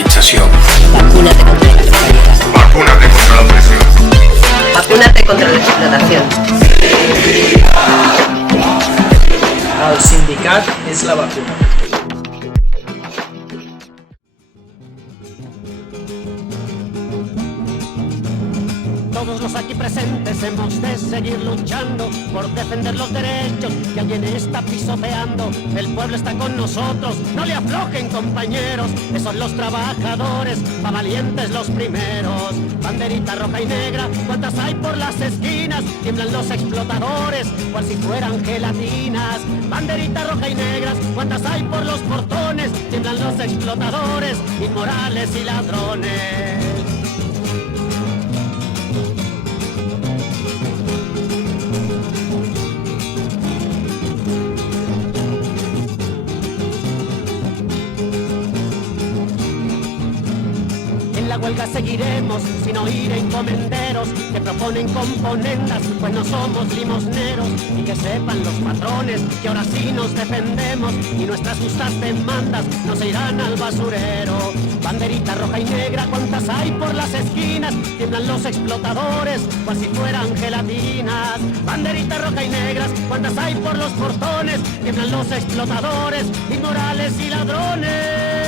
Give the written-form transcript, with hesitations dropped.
estigmatización. Vacúnate contra la precariedad. Vacúnate contra la opresión. Vacúnate contra la explotación. El sindicat és la vacuna. Todos los aquí presentes hemos de seguir luchando por defender los derechos que alguien está pisoteando. El pueblo está con nosotros, no le aflojen compañeros, que son los trabajadores, pa' valientes los primeros. Banderita roja y negra, cuántas hay por las esquinas, tiemblan los explotadores, cual si fueran gelatinas. Banderita roja y negras, cuántas hay por los portones, tiemblan los explotadores, inmorales y ladrones. La huelga seguiremos sin oír encomenderos que proponen componendas, pues no somos limosneros. Y que sepan los patrones que ahora sí nos defendemos y nuestras justas demandas no se irán al basurero. Banderita roja y negra, cuántas hay por las esquinas, tiemblan los explotadores, cual si fueran gelatinas. Banderita roja y negras, cuántas hay por los portones, tiemblan los explotadores, inmorales y ladrones.